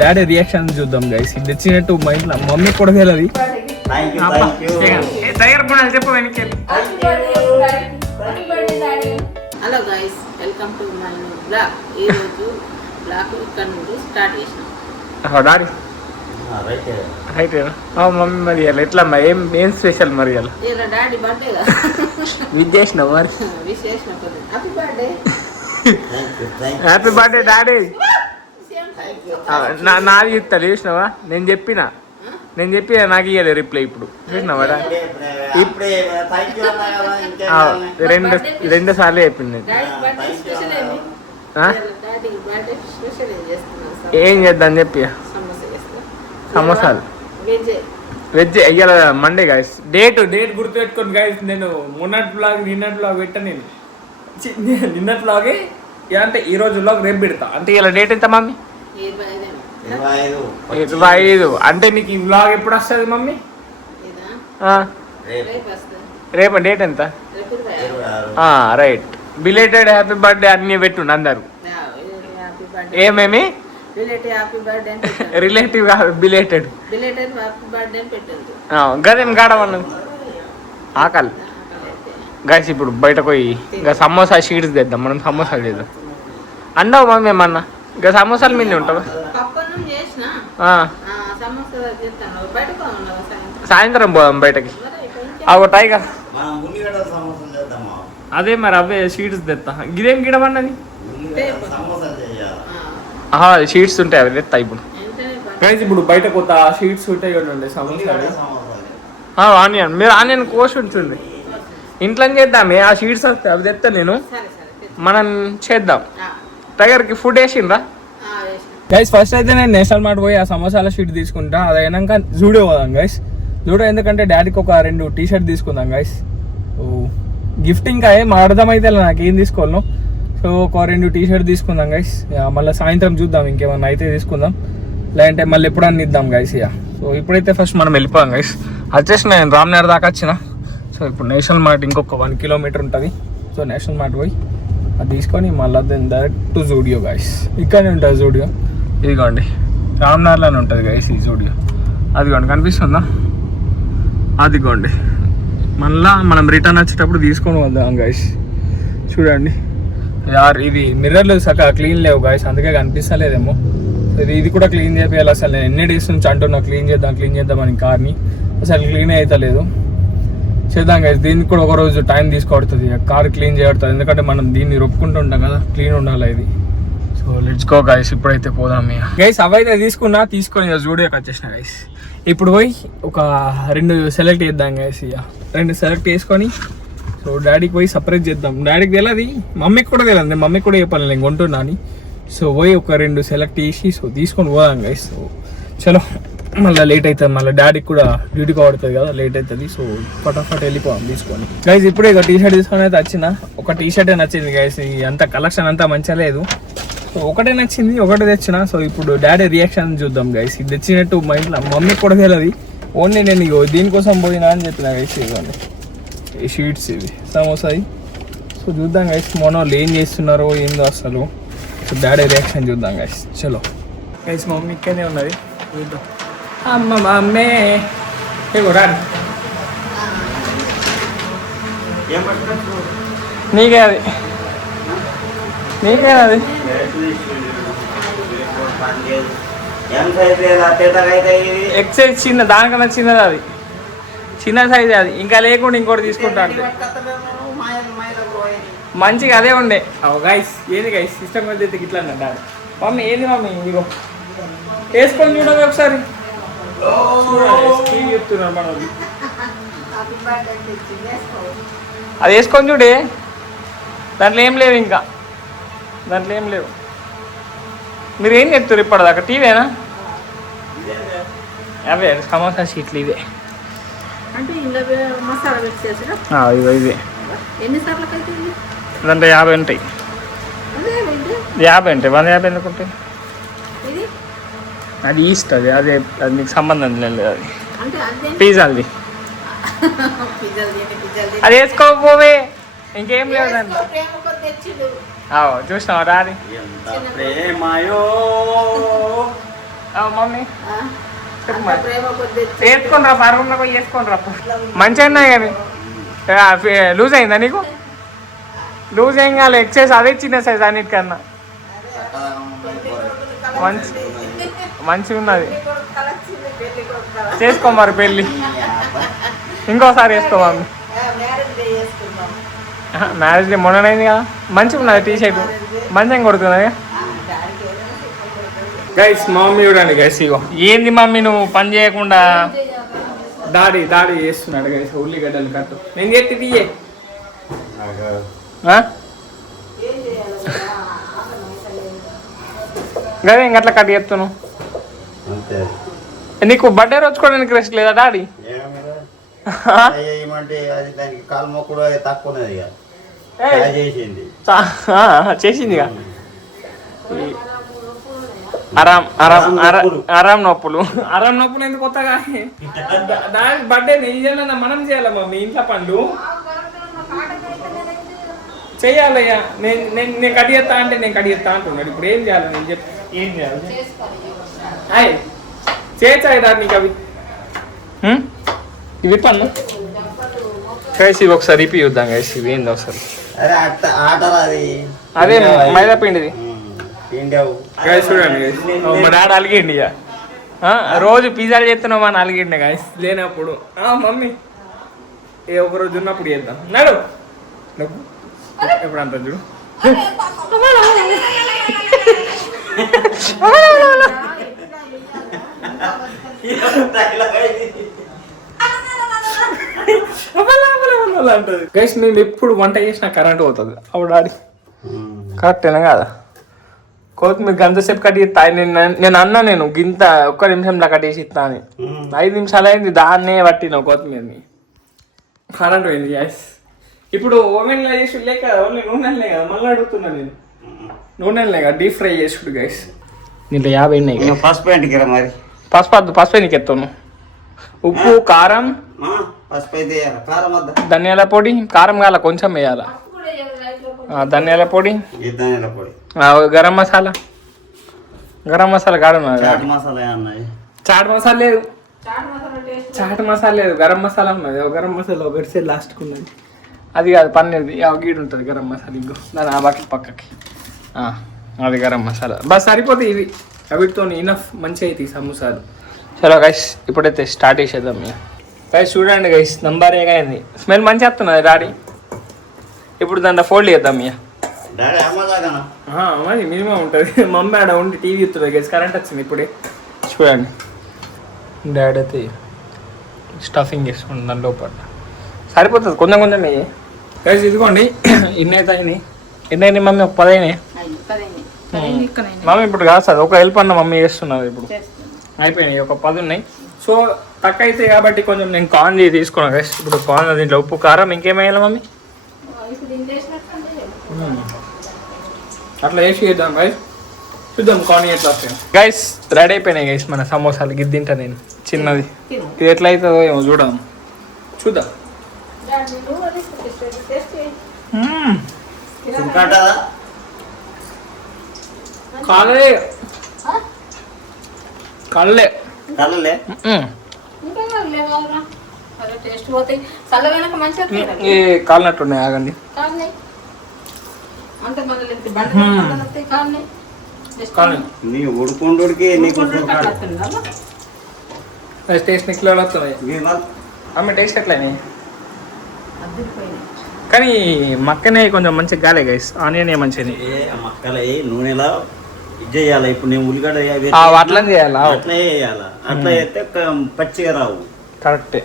Daddy reaction చూద్దాం guys. ఇది తెచ్చినట్టు మా ఇంట్లో మమ్మీ కూడా తెలియదు. చెప్పు hello guys, welcome to my new blog. ఈరోజు బ్లాగ్ ఇక్కడ నుండి స్టార్ట్ చేసినాం. డాడీ రైట్ మమ్మీ మరి ఎట్లా ఏం స్పెషల్ మరి ఇలా డాడీ బర్త్డే విష్ చేసినావు మరి? విశేషం happy birthday. Happy birthday daddy. నాది ఇస్తా చూసినావా? నేను చెప్పిన నాకు ఇవ్వలేదు రిప్లై. ఇప్పుడు చూసినావా రెండు సార్లు చెప్పింది. ఏం చేద్దాం చెప్పి సమోసాలు వెజ్ అయ్యాల మండే గాయస్. డేట్ గుర్తు పెట్టుకోండి గాయస్. నేను నిన్నటి బ్లాగ్ పెట్టా. నేను నిన్నటి బ్లాగే అంటే ఈ రోజు బ్లాగ్ రేపు పెడతా. అంటే ఇలా డేట్ ఎంత మమ్మీ? 25. అంటే నీకు ఈ బ్లాగ్ ఎప్పుడు వస్తుంది మమ్మీ? రేపు డేట్ ఎంత? రైట్. బిలేటెడ్ హ్యాపీ బర్త్డే అన్ని పెట్టుండి అందరు. ఏమేమి రిలేటివ్ బిలేటెడ్ గదేం గాడమన్నా ఆకలి గాయస్. ఇప్పుడు బయటకు పోయి ఇంకా సమోసా షీట్స్ తెద్దాం. మనం సమోసాలు చేద్దాం. అండవు మమ్మీ ఏమన్నా ఇంకా సమోసాలు మీద ఉంటావా? సాయంత్రం పోదాం బయటకి. అవటాయిగా అదే మరి అవే షీట్స్ తెస్తా. ఇదేం గిడమన్నది షీట్స్ ఉంటాయి అవి తెస్తా ఇప్పుడు. ఇప్పుడు బయట కొత్త షీట్స్ ఉంటాయి చూడండి సమోసాలు. ఆనియన్ మీరు ఆనియన్ కోసి ఉంటుంది ఇంట్లో చేద్దామే. ఆ షీట్స్ వస్తాయి అవి తెస్తా నేను. మనం చేద్దాం. టైగర్కి ఫుడ్ వేసిండ్రా గైస్? ఫస్ట్ అయితే నేను నేషనల్ మార్ట్ పోయి ఆ సమోసాల షీట్ తీసుకుంటా. అది అయినాక జూడియో పోదాం గైస్. జూడియో ఎందుకంటే డాడీకి ఒక 2 టీ-షర్ట్ తీసుకుందాం గైస్. గిఫ్ట్ ఇంకా ఏం అర్థమైతే నాకు ఏం తీసుకోవాలను. సో ఒక 2 టీ-షర్ట్ తీసుకుందాం గైస్. మళ్ళీ సాయంత్రం చూద్దాం ఇంకేమన్నా అయితే తీసుకుందాం. లేదంటే మళ్ళీ ఎప్పుడన్నా ఇద్దాం గైస్. సో ఇప్పుడైతే ఫస్ట్ మనం వెళ్ళిపోదాం గైస్. వచ్చేసి నేను రామ్నగర్ దాకా వచ్చిన. సో ఇప్పుడు నేషనల్ మార్ట్ ఇంకొక 1 కిలోమీటర్ ఉంటుంది. సో నేషనల్ మార్ట్ పోయి అది తీసుకొని మళ్ళీ డైరెక్ట్ టు జూడియో గైస్. ఇక్కడనే ఉంటుంది జూడియో. ఇదిగోండి రామ్నగర్లోనే ఉంటుంది గైస్ ఈ జూడియో. అదిగోండి కనిపిస్తుందా? అదిగోండి. మళ్ళా మనం రిటర్న్ వచ్చేటప్పుడు తీసుకొని వద్దాం గైస్. చూడండి ఇది మిర్రర్లు సగ క్లీన్ లేవు గైస్, అందుకే కనిపిస్తలేదేమో. ఇది కూడా క్లీన్ చేయాలి. అసలు నేను ఎన్ని డేస్ నుంచి అంటున్నా క్లీన్ చేద్దామని కార్ని. అసలు క్లీన్ అవుతలేదు. చేద్దాం గైస్. దీనికి కూడా ఒకరోజు టైం తీసుకోబడుతుంది. కార్ క్లీన్ చేయబడుతుంది ఎందుకంటే మనం దీన్ని రొప్పుకుంటూ ఉంటాం కదా. క్లీన్ ఉండాలి ఇది. So let's go guys. ఇప్పుడైతే పోదాం గైస్. అవైతే తీసుకొని జూడియోకి వచ్చేసిన గైస్. ఇప్పుడు పోయి ఒక 2 సెలెక్ట్ చేద్దాం గైస్. 2 సెలెక్ట్ చేసుకొని సో డాడీకి పోయి సపరేట్ చేద్దాం. డాడీకి తెలియదు, మమ్మీకి కూడా తెలియదు. మమ్మీకి కూడా చెప్పాలి నేను కొంటున్నా అని. సో పోయి ఒక 2 సెలెక్ట్ చేసి సో తీసుకొని పోదాం గైస్. సో చలో మళ్ళీ లేట్ అవుతుంది. మళ్ళీ డాడీకి కూడా డ్యూటీ పడుతుంది కదా, లేట్ అవుతుంది. సో ఫటాఫట్ వెళ్ళిపోదాం తీసుకొని గైస్. ఇప్పుడే ఒక టీ-షర్ట్ తీసుకొని అయితే వచ్చిన. ఒక టీ-షర్టే నచ్చింది గైస్. అంత కలెక్షన్ అంతా మంచిగా లేదు. సో ఒకటే నచ్చింది, ఒకటే తెచ్చిన. సో ఇప్పుడు డాడీ రియాక్షన్ చూద్దాం గైస్. ఇది తెచ్చినట్టు మా ఇంట్లో మమ్మీకి కూడా తెలియదు. ఓన్లీ నేను దీనికోసం పోయినా అని చెప్పిన గైస్. ఇవ్వండి ఈ షీట్స్, ఇవి సమోసాయి. సో చూద్దాం గైస్ మన వాళ్ళు ఏం చేస్తున్నారో ఏందో అసలు. సో డాడీ రియాక్షన్ చూద్దాం గైస్. చలో గైస్. మమ్మీ ఇక్కడనే ఉన్నది, చూద్దాం. అమ్మ మమ్మీ రాడు నీకే అది ఎక్సైజ్ చిన్న దానికన్నా చిన్నది. అది చిన్న సైజ్. అది ఇంకా లేకుండా ఇంకోటి తీసుకుంటా అంటే మంచిగా అదే ఉండే. గైస్ ఏంది గైస్ సిస్టమ్ అయితే ఇట్లా అన్నాడు మమ్మీ. ఏంది మమ్మీ ఇగో వేసుకొని చూడండి ఒకసారి. చెప్తున్నారు మన అది వేసుకొని చూడే. దాంట్లో ఏం లేవు, ఇంకా దాంట్లో ఏం లేవు. మీరు ఏం చెప్తారు ఇప్పటిదాకా? టీవేనా? అవే సమోసా షీట్లు ఇవే. ఇవే దాంట్లో 50 ఉంటాయి. 50 ఉంటాయి. 150 ఎందుకు ఉంటాయి? అది ఈస్ట్. అది నీకు సంబంధం లేదు. అది పిజ్జాది. అది వేసుకోకపోవే ఇంకేం లేదండి. చూసినావు రాని మమ్మీ అంత ప్రేమ కొద్ది వేసుకొని రా పరుగులో పోయి వేసుకొని రా మంచిగా ఉన్నాయి కానీ లూజ్ అయిందా నీకు లూజ్ ఏం కాదు ఎక్సైజ్ అదే చిన్న సైజ్ అన్నిటికన్నా మంచి మంచిగా ఉన్నది చేసుకో మరి పెళ్ళి ఇంకోసారి వేసుకో మమ్మీ మ్యారేజ్ డే మొన్ననైంది కదా మంచిగా ఉన్నది టీ షర్ట్ మంచిగా కొడుతున్నది గైస్ మా మమ్మీ చూడండి గైస్ ఇగో ఏంది మమ్మీ నువ్వు పని చేయకుండా దాడి చేస్తున్నాడు గైస్ ఉల్లిగడ్డలు కట్టు నేను చేతి తీయే గదే ఇంకట్లా కట్ చెప్తాను నీకు బర్త్డే రోజు కూడా నీకు రెస్ట్ లేదా డాడీ చేసిందిగా ఆరాం నొప్పులు ఎందుకు కొత్తగా దాని బర్త్డే నేను చేయాలన్నా మనం చేయాలా మమ్మీ ఇంట్లో పనులు చెయ్యాలయ్యా నేను కడిగేస్తా అంటే నేను కడిగేస్తా అంటున్నాడు ఇప్పుడు ఏం చేయాలి నేను చెప్పి ఏం చేయాలి అయ్ చేసాయి దాన్ని నీకు అవి ఇవి పన్ను కలిసి ఇవి ఒకసారి ఇప్పి చూద్దాం కలిసి ఇవి ఏంది ఒకసారి అదే మైదా పిండిది చూడండి మా డాడీ అలిగిండి ఇక రోజు పిజ్జాలు చేస్తున్నావు అని అలిగిండే గాయస్ లేనప్పుడు మమ్మీ ఏ ఒక రోజు ఉన్నప్పుడు చేద్దాం నడు ఎప్పుడు అంటారు చూడు గైస్ మేము ఎప్పుడు వంట చేసినా కరెంట్ పోతుంది అప్పుడు డాడీ కరెక్టేనా కాదా కొత్తిమీర గంటసేపు కట్ చేస్తా నేను అన్నా నేను గింత ఒక్క నిమిషంలో కట్ చేసి ఇస్తా అని 5 నిమిషాలు అయింది దాన్నే పట్టిన కొత్తిమీరని కరెంట్ పోయింది గ్యాస్ ఇప్పుడు ఓవెన్లో చేసి లేక ఓన్లీ నూనెలే కదా మళ్ళీ అడుగుతున్నా నేను నూనెలే కదా డీప్ ఫ్రై చేసుడు గైస్ దీంట్లో 50 ఉన్నాయి మరి పసుపు నీకు ఎత్తాను ఉప్పు కారం ధనియాల పొడి కారం కాల కొంచెం వేయాల ధనియాల పొడి గరం మసాలా కాదు చాట్ మసాలా లేదు గరం మసాలా ఉన్నది గరం మసాలా ఒకటి సైడ్ లాస్ట్కి ఉన్నది అది కాదు పన్నీర్ది గీడు ఉంటుంది గరం మసాలా ఇంకో దాని ఆ బకెట్ పక్కకి అది గరం మసాలా బస్ సరిపోతే ఇవి వీటితో ఇనఫ్ మంచి అవుతాయి సమోసాలు చలో గైస్ ఇప్పుడైతే స్టార్ట్ చేసేద్దాం గైస్ చూడండి గైస్ నంబర్ ఏమైంది స్మెల్ మంచిగా వస్తున్నది డాడీ ఇప్పుడు దాంట్లో ఫోల్డ్ చేద్దాం మరి మినిమం ఉంటుంది మమ్మీ ఆడ ఉండి టీవీ ఇస్తుంది గైస్ కరెంట్ వచ్చింది ఇప్పుడే చూడండి డాడీ అయితే స్టఫింగ్ చేసుకుంటుంది దాని లోపల సరిపోతుంది కొంచెం గైస్ ఇదిగోండి ఇన్ని అయినాయి మమ్మీ ఒక 10 అయినాయి మమ్మీ ఇప్పుడు కాదు సార్ ఒక హెల్ప్ అన్న మమ్మీ చేస్తున్నారు ఇప్పుడు అయిపోయినాయి ఒక 10 ఉన్నాయి సో తక్కువ అయితే కాబట్టి కొంచెం నేను కార్న్ తీసుకున్నాను గైస్ ఇప్పుడు కార్న్ దీంట్లో ఉప్పు కారం ఇంకేమేయాలి మమ్మీ అట్లా వేసి చేద్దాం గైస్ చూద్దాం కార్న్ ఎట్లా వస్తాయి గైస్ రెడీ అయిపోయినాయి గైస్ మన సమోసాలు గిద్ది తింటా నేను చిన్నది ఇది ఎట్లా అవుతుందో ఏమో చూద్దాం కళ్ళే కాలినట్టున్నాయి ఆగండి టేస్ట్ నిక్లో వస్తున్నాయి అమ్మ టేస్ట్ ఎట్లయినాయి కానీ మక్కనే కొంచెం మంచిగా గాలే గైస్ ఆనియన్ మంచిది మక్కలే నూనెలా ఇది చేయాలి ఇప్పుడు నేను ఉల్లిగడ్డ అట్లా చేయాలా అట్లా చేయాలా అట్లా చేస్తే పచ్చిగా రావు కరెక్టే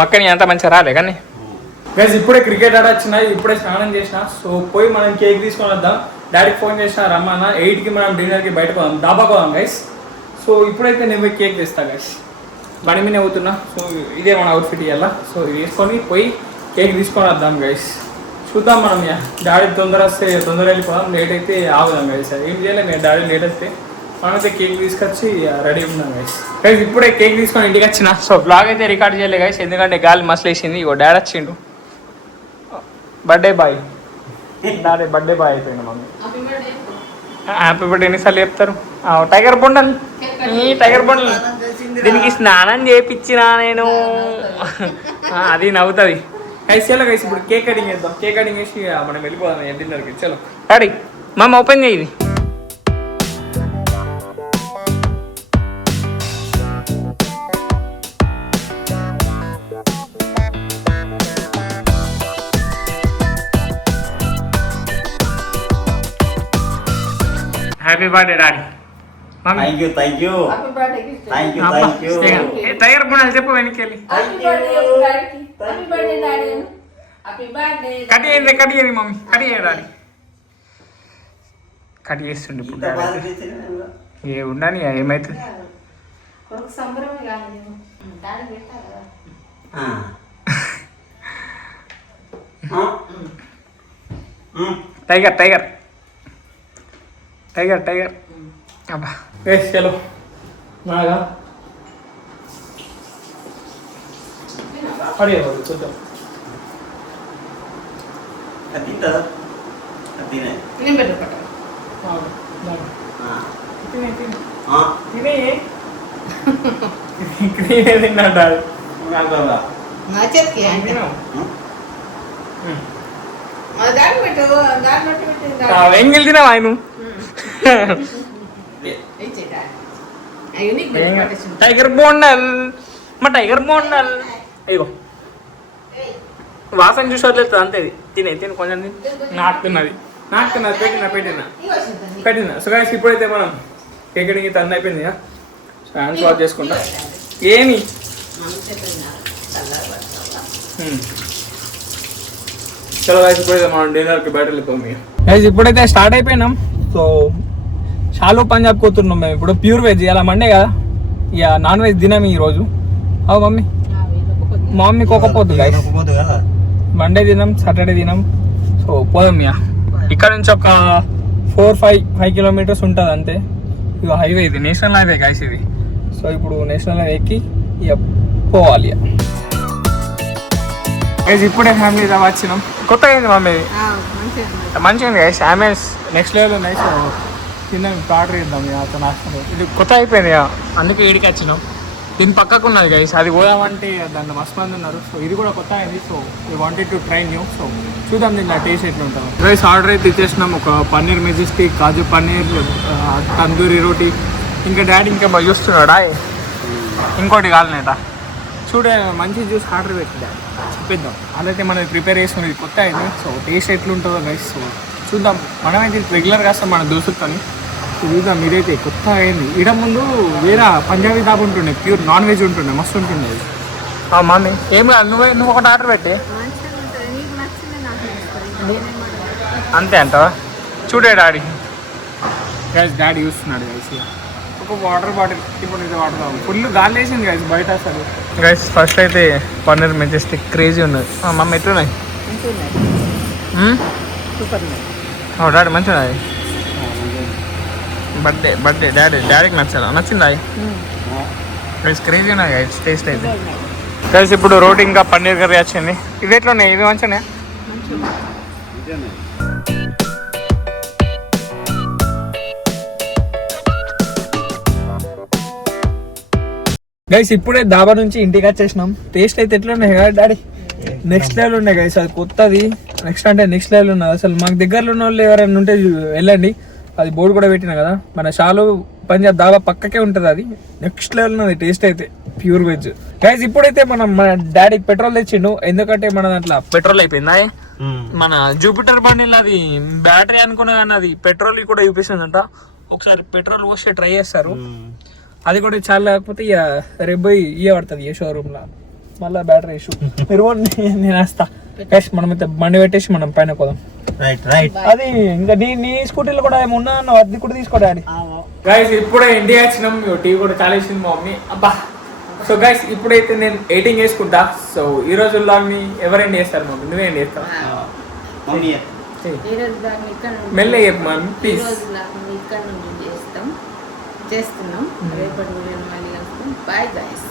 మక్కని అంత మంచిగా రాలే కానీ గైస్ ఇప్పుడే క్రికెట్ ఆడొచ్చినా ఇప్పుడే స్నానం చేసిన సో పోయి మనం కేక్ తీసుకొని వద్దాం డాడీకి ఫోన్ చేసిన రమ్మన్న 8కి మనం డిన్నర్కి బయట పోదాం దాబాకు పోదాం గైస్ సో ఇప్పుడైతే నేను పోయి కేక్ తెస్తా గైస్ బండి మీద అవుతున్నా సో ఇదే మన అవుట్ఫిట్ ఇవ్వాలా సో ఇది తీసుకొని పోయి కేక్ తీసుకొని వద్దాం గైస్ చూద్దాం మనం డాడీ తొందర వస్తే తొందర వెళ్ళిపోదాం లేట్ అయితే ఆగుదాం గైస్ ఏం చేయలేము డాడీ లేట్ వస్తే మనమైతే కేక్ తీసుకొచ్చి రెడీ ఉన్నాం గైస్ గైస్ ఇప్పుడే కేక్ తీసుకొని ఇంటికి వచ్చిన సో బ్లాగ్ అయితే రికార్డ్ చేయలే గైస్ ఎందుకంటే గాలి మసలేసింది ఇగో డాడీ వచ్చిండు birthday boy daddy birthday boy అయిపోయింది మమ్మీ హ్యాపీ బర్త్డే ఎన్నిసార్లు చెప్తారు టైగర్ బొండల్ ఈ టైగర్ బొండల్ దీనికి స్నానం చేయించిన నేను అది నవ్వుతుంది చలో గైస్ ఇప్పుడు కేక్ కటింగ్ చేద్దాం కేక్ కటింగ్ చేసి మనం వెళ్ళిపోదాం డిన్నర్కి చలో రెడీ మమ్మ ఓపెన్ చేయి ఇది happy birthday daddy thank you happy birthday thank you tiger బొండల్ చెప్పు వెనకెళ్ళి happy birthday daddy happy birthday daddy happy birthday cut చేయండి మమ్మీ కట్ చేయండి డాడీ కట్ చేస్తుండే ఇప్పుడు డాడీ ఏ ఉండని ఏమవుతుంది కొడుకు సంబరమే కాదు డాడీ పెట్టా కదా టైగర్ టైగర్ టైగర్ టైగర్ అబ్బా చలో బాగా చూద్దాం తింటా తినే నేను పెట్టు తిన్నాడు నా చేతికి దాన్ని పెట్టు దాన్ని పెట్టు ఎంగిల్ తినావా ఆయన టైగర్ బోండల్ మా టైగర్ బోండల్ అయ్యో వాసన చూసి వదిలేదు అంతే తినే తిని కొంచెం నాటుతున్నది పెట్టిన సో గాయ్స్ ఇప్పుడైతే మనం కేక్ కటింగ్ తన అయిపోయింది హ్యాండ్స్ వాష్ చేసుకుంటా ఏమి చలో గాయ్స్ ఇప్పుడైతే మనం డిన్నర్కి బయట వెళ్ళిపోయాం గైస్ ఇప్పుడైతే స్టార్ట్ అయిపోయినాం సో షాలో పంజాబ్ పోతున్నాం మేము ఇప్పుడు ప్యూర్ వెజ్ ఇలా మండే కదా ఇక నాన్ వెజ్ తినాము ఈరోజు అవు మమ్మీ మా మమ్మీకి ఒక పొద్దు గైస్ మండే తినాం సాటర్డే తినాం సో పోదాం ఇక ఇక్కడ నుంచి ఒక 4-5 కిలోమీటర్స్ ఉంటుంది అంతే ఇక హైవే ఇది నేషనల్ హైవే గైస్ ఇది సో ఇప్పుడు నేషనల్ హైవే ఎక్కి ఇక పోవాలి గైస్ ఇప్పుడే ఫ్యామిలీ వచ్చినాం కొత్తగా అయింది మమ్మీ మంచిగా ఉంది గైస్ ఆమెన్స్ నెక్స్ట్ లెవెల్ ఉన్నాయి సో తిన్నాం ఆర్డర్ చేద్దాం అతను నాశనం ఇది కొత్త అయిపోయింది అందుకే ఈడికి వచ్చినాం దీని పక్కకు ఉన్నది గైస్ అది పోదామంటే దాంట్లో మస్తు మంది ఉన్నారు సో ఇది కూడా కొత్త అయింది so we wanted to try new so చూద్దాం దీంట్లో టేస్ట్ ఎట్లా ఉంటుంది గైస్ ఆర్డర్ అయితే ఇచ్చేసినాం ఒక పన్నీర్ మెజెస్టిక్ కాజు పన్నీర్ తందూరి రోటీ ఇంకా డాడీ ఇంకా చూస్తున్నాడా ఇంకోటి కాలనేట చూడే మంచి జ్యూస్ ఆర్డర్ పెట్టి డాడీ చెప్పిద్దాం అలాగే మనం ప్రిపేర్ చేసుకునేది కొత్త అయింది సో టేస్ట్ ఎట్లుంటుందో గైస్ సో చూద్దాం మనమైతే రెగ్యులర్గా వస్తాం మన దోస్తులతో చూద్దాం మీరైతే కొత్త అయింది ఇడ ముందు వేరే పంజాబీ దాబా ఉంటుండే ప్యూర్ నాన్ వెజ్ ఉంటుండే మస్తు ఉంటుండే అది మమ్మీ ఏమి నువ్వు ఒకటి ఆర్డర్ పెట్టి అంతే అంటావా చూడే డాడీ గైస్ డాడీ చూస్తున్నాడు గైస్ ఒక వాటర్ బాటిల్ ఇప్పుడు ఇది వాటర్ తాగు ఫుల్ గాలి వేసింది గైస్ బయట అసలు గైస్ ఫస్ట్ అయితే పన్నీర్ మెజెస్టిక్ క్రేజీ ఉన్నది మమ్మీ ఎట్లున్నాయి డాడీ మంచిగా బర్త్డే డాడీకి నచ్చిందా గైస్ క్రేజీ ఉన్నాయి గైస్ టేస్ట్ అయితే గైస్ ఇప్పుడు రోటీ ఇంకా పన్నీర్ కర్రీ వచ్చింది ఇవి ఎట్లా ఉన్నాయి ఇవి మంచిగా గైస్ ఇప్పుడే దాబా నుంచి ఇంటికి వచ్చేసినాం టేస్ట్ అయితే ఎట్లా ఉన్నాయి కదా డాడీ నెక్స్ట్ లెవెల్ ఉన్నాయి గైస్ అది కొత్తది నెక్స్ట్ లెవెల్ ఉన్నది అసలు మాకు దగ్గరలో ఉన్న వాళ్ళు ఎవరైనా ఉంటే వెళ్ళండి అది బోర్డు కూడా పెట్టినా కదా మన షాలో పంజాబ్ దాబా పక్కకే ఉంటుంది అది నెక్స్ట్ లెవెల్ ఉన్నది టేస్ట్ అయితే ప్యూర్ వెజ్ గైస్ ఇప్పుడైతే మన డాడీ పెట్రోల్ తెచ్చిండు ఎందుకంటే మన దాంట్లో పెట్రోల్ అయిపోయిందా మన జూపిటర్ బండిలో అది బ్యాటరీ అనుకున్నా కానీ అది పెట్రోల్ కూడా చూపిస్తుందంట ఒకసారి పెట్రోల్ పోసి ట్రై చేస్తారు అది కూడా చాలా లేకపోతే ఇక రేపు పోయి ఇయ్య పడుతుంది ఏ షోరూమ్ లో మళ్ళీ బ్యాటరీ ఇష్యూ మీరు నేను వేస్తా గైస్ మనం అయితే బండి పెట్టేసి మనం పైన పోదాం అది ఇంకా నీ స్కూటీలో కూడా ఏమన్నా అది కూడా తీసుకోండి గైస్ ఇప్పుడే ఇండియా వచ్చినాం టీ కూడా చాలా ఇచ్చింది మా మమ్మీ అబ్బా సో గైస్ ఇప్పుడైతే నేను ఎడిటింగ్ చేసుకుంటా సో ఈ రోజుల్లో ఎవరేం చేస్తారు మమ్మీ నువ్వేం చేస్తావు మెల్లగా చెప్పు మమ్మీ ప్లీజ్ ఇక్కడ నుంచి చేస్తున్నాం రేపటి వీడియోని మళ్ళీ కలుస్తాం బాయ్ గైస్